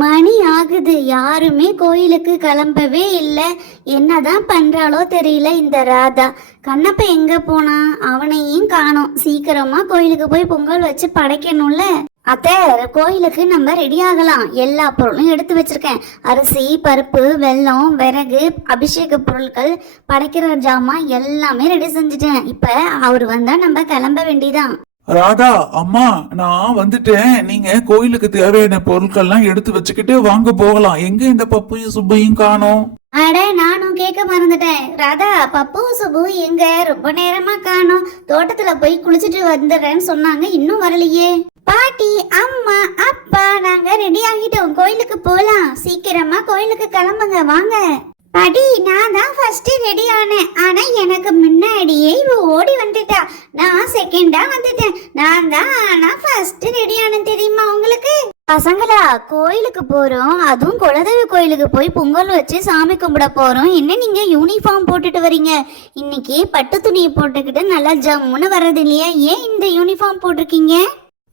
மணி ஆகுது, யாருமே கோயிலுக்கு கிளம்பவே இல்லை. என்னதான் பண்றாளோ தெரியல இந்த ராதா. கண்ணப்ப எங்க போனா? அவனையும் காணோம். சீக்கிரமா கோயிலுக்கு போய் பொங்கல் வச்சு படைக்கணும்ல. அத்தை, கோயிலுக்கு நம்ம ரெடி ஆகலாம். எல்லா பொருளும் எடுத்து வச்சிருக்கேன். அரிசி, பருப்பு, வெல்லம், விறகு, அபிஷேக பொருட்கள், படைக்கிற ஜாமான் எல்லாமே ரெடி செஞ்சுட்டேன். இப்ப அவர் வந்தா நம்ம கிளம்ப வேண்டியதான். ராதா அம்மா, நான் வந்துட்டேன். நீங்க கோயிலுக்கு தேவையான பொருட்கள்லாம் எடுத்து வச்சுக்கிட்டு வாங்க போகலாம். எங்க இந்த பப்பையும் சுப்பையும் காணோம்? அட, நானும் கேட்க மறந்துட்டேன். ராதா, பப்பு சுப்பு எங்க? ரொம்ப நேரமா காணோம். தோட்டத்துல போய் குளிச்சுட்டு வந்துடுறேன்னு சொன்னாங்க, இன்னும் வரலையே. பாட்டி, அம்மா, அப்பா, நாங்க ரெடி ஆகிட்டோம். கோயிலுக்கு போலாம். சீக்கிரமா கோயிலுக்கு கிளம்புங்க, வாங்க. பாட்டி, நான் தான் ஃபர்ஸ்ட் ரெடி ஆனேன். ஆனா எனக்கு முன்னாடியே இவ ஓடி வந்துட்டா. நான் செகண்டா வந்துட்டேன். நான் தான் ஆனா ஃபர்ஸ்ட் ரெடி ஆனேன், தெரியுமா உங்களுக்கு? பசங்களா, கோயிலுக்கு போறோம். அதுவும் குலதெய்வ கோயிலுக்கு போய் பொங்கல் வச்சு சாமி கும்பிட போறோம். என்ன நீங்க யூனிஃபார்ம் போட்டுட்டு வரீங்க? இன்னைக்கு பட்டு துணியை போட்டுக்கிட்டு நல்லா ஜம்முன்னு வர்றது இல்லையா? ஏன் இந்த யூனிஃபார்ம் போட்டிருக்கீங்க?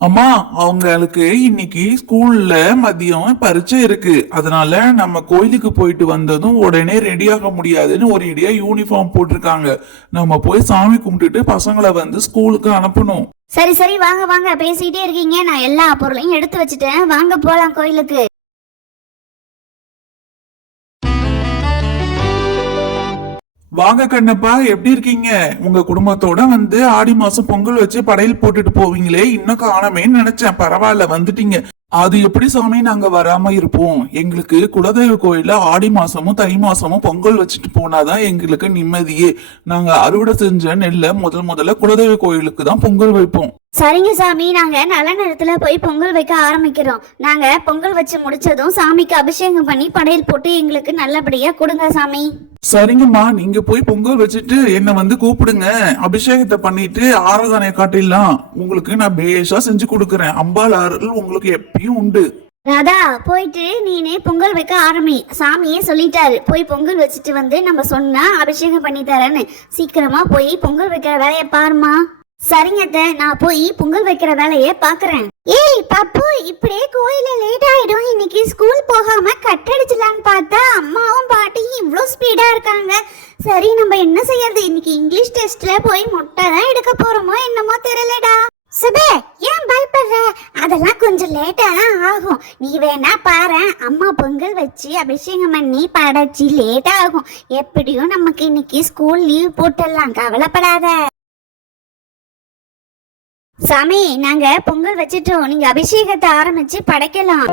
அம்மா, அவங்களுக்கு இன்னைக்கு ஸ்கூல்ல மதியம் பரீட்சை இருக்கு. அதனால நம்ம கோயிலுக்கு போயிட்டு வந்ததும் உடனே ரெடி ஆக முடியாதுன்னு ஒரு இடியா யூனிஃபார்ம் போட்டிருக்காங்க. நம்ம போய் சாமி கும்பிட்டுட்டு பசங்களை வந்து ஸ்கூலுக்கு அனுப்பணும். சரி சரி, வாங்க வாங்க, பேசிட்டே இருக்கீங்க. நான் எல்லா பொருளையும் எடுத்து வச்சுட்டேன். வாங்க போலாம் கோயிலுக்கு. வாங்க கண்ணப்பா, எப்படி இருக்கீங்க? உங்க குடும்பத்தோட வந்து ஆடி மாசம் பொங்கல் வச்சு படையல் போட்டுட்டு போவீங்களே, இன்னும் காணமேன்னு நினைச்சேன். பரவாயில்ல, வந்துட்டீங்க. அது எப்படி சாமி நாங்க வராம இருப்போம்? எங்களுக்கு குலதெய்வ கோயில ஆடி மாசமும் தை மாசமும் பொங்கல் வச்சுட்டு போனாதான் எங்களுக்கு நிம்மதியே. நாங்க அறுவடை செஞ்ச நெல்ல முதல்ல குலதெய்வ கோயிலுக்கு தான் பொங்கல் வைப்போம். சரிங்க சாமி, நாங்க நல்ல நேரத்துல போய் பொங்கல் வைக்க ஆரம்பிக்கிறோம். நாங்க பொங்கல் வச்சு முடிச்சதும் சாமிக்கு அபிஷேகம் பண்ணி படையல் போட்டு எங்களுக்கு நல்லபடியா கொடுங்க சாமி. சரிங்கம்மா, நீங்க போய் பொங்கல் வச்சுட்டு என்ன வந்து கூப்பிடுங்க. அபிஷேகத்தை பண்ணிட்டு ஆராதனை காட்டிடலாம். உங்களுக்கு நான் பேஷா செஞ்சு கொடுக்கறேன். அம்பாள் அருள் உங்களுக்கு எப்பயும் உண்டு. ராதா, போயிட்டு நீனே பொங்கல் வைக்க ஆரம்பி. சாமியே சொல்லிட்டாரு, போய் பொங்கல் வச்சுட்டு வந்து நம்ம சொன்னா அபிஷேகம் பண்ணி தரேன்னு. சீக்கிரமா போய் பொங்கல் வைக்கிற வேலையை பாருமா. சரிங்க அத்தை, நான் போய் பொங்கல் வைக்கிற வேலையை பாக்குறேன். ஏய் பப்பு, இப்படியே கோயில லேட் ஆயிடும். இன்னைக்கு ஸ்கூல் போகாம கட்டடிச்சலான்னு பார்த்தா அம்மாவும் பாட்டியும் இவ்வளோ ஸ்பீடா இருக்காங்க. சரி, நம்ம என்ன செய்யறது? இன்னைக்கு இங்கிலீஷ் டெஸ்ட்ல போய் முட்டை தான் எடுக்க போறோமோ என்னமோ தெரியலடா. சுபே, ஏன் பயப்படுற? அதெல்லாம் கொஞ்சம் லேட்டா தான் ஆகும். நீ வேணா பாரு, அம்மா பொங்கல் வச்சு அபிஷேகம் பண்ணி படைச்சி லேட் ஆகும். எப்படியும் நமக்கு இன்னைக்கு ஸ்கூல் லீவ் போட்டுடலாம், கவலைப்படாத. சாமி, நாங்க பொங்கல் வச்சிட்டோம். நீங்க அபிஷேகத்தை ஆரம்பிச்சு படைக்கலாம்.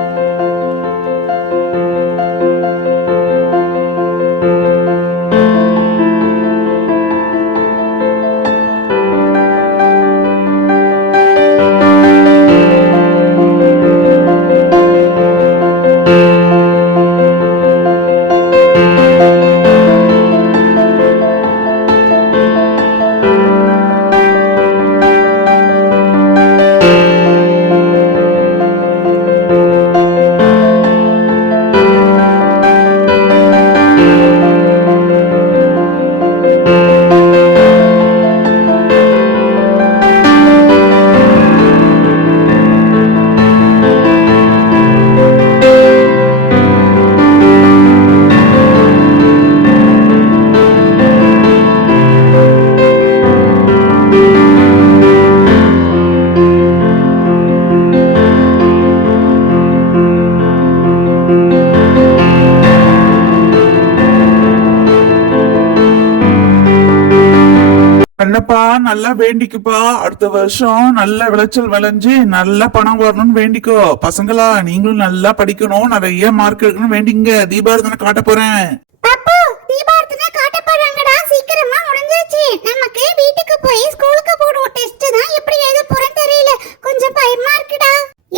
கண்ணப்பா, நல்லா வேண்டிக்குப்பா. அடுத்த வருஷம் நல்ல விளைச்சல் விளைஞ்சு நல்ல பணம் வரணும்னு வேண்டிக்கோ. பசங்களா, நீங்களும் நல்லா படிக்கணும், நிறைய மார்க் எடுக்கணும் வேண்டிங்க. தீபாரதனை காட்ட போறேன். பாப்பு, தீபாரதனை காட்ட போறாங்கடா. சீக்கிரமா முடிஞ்சிருச்சு. நமக்கு வீட்டுக்கு போய் ஸ்கூலுக்கு போடுவோம். டெஸ்ட் தான் எப்படி எழுத போறேன்னு தெரியல. கொஞ்சம் பயமா இருக்குடா.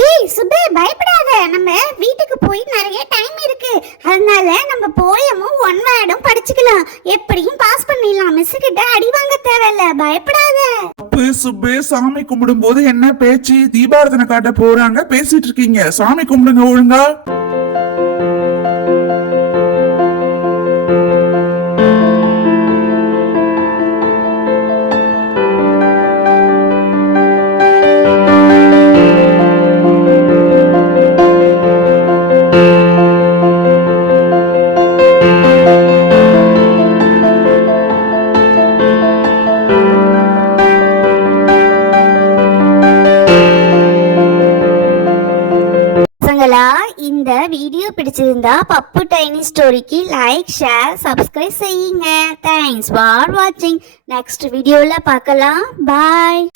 ஏய் சுபே, பயப்படாத. நம்ம வீட்டுக்கு போய் நிறைய டைம் இருக்கு. அதனால நம்ம போயமும் ஒன் வேர்டும் படிச்சுக்கலாம். எப்படியும் பாஸ் பண்ணிடலாம். மிஸ் கிட்ட அடி வாங்க தேவையில்ல, பயப்படாத. சுப்பே, சாமி கும்பிடும் போது என்ன பேச்சு? தீபாரதனை காட்ட போறாங்க, பேசிட்டு இருக்கீங்க. சாமி கும்பிடுங்க ஒழுங்கா. செல்லங்களா, இந்த வீடியோ பிடிச்சிருந்தா பப்பு டைனி ஸ்டோரிக்கு லைக், ஷேர், சப்ஸ்கிரைப் செய்யுங்க. தேங்க்ஸ் ஃபார் வாட்சிங். நெக்ஸ்ட் வீடியோவில் பார்க்கலாம். பாய்.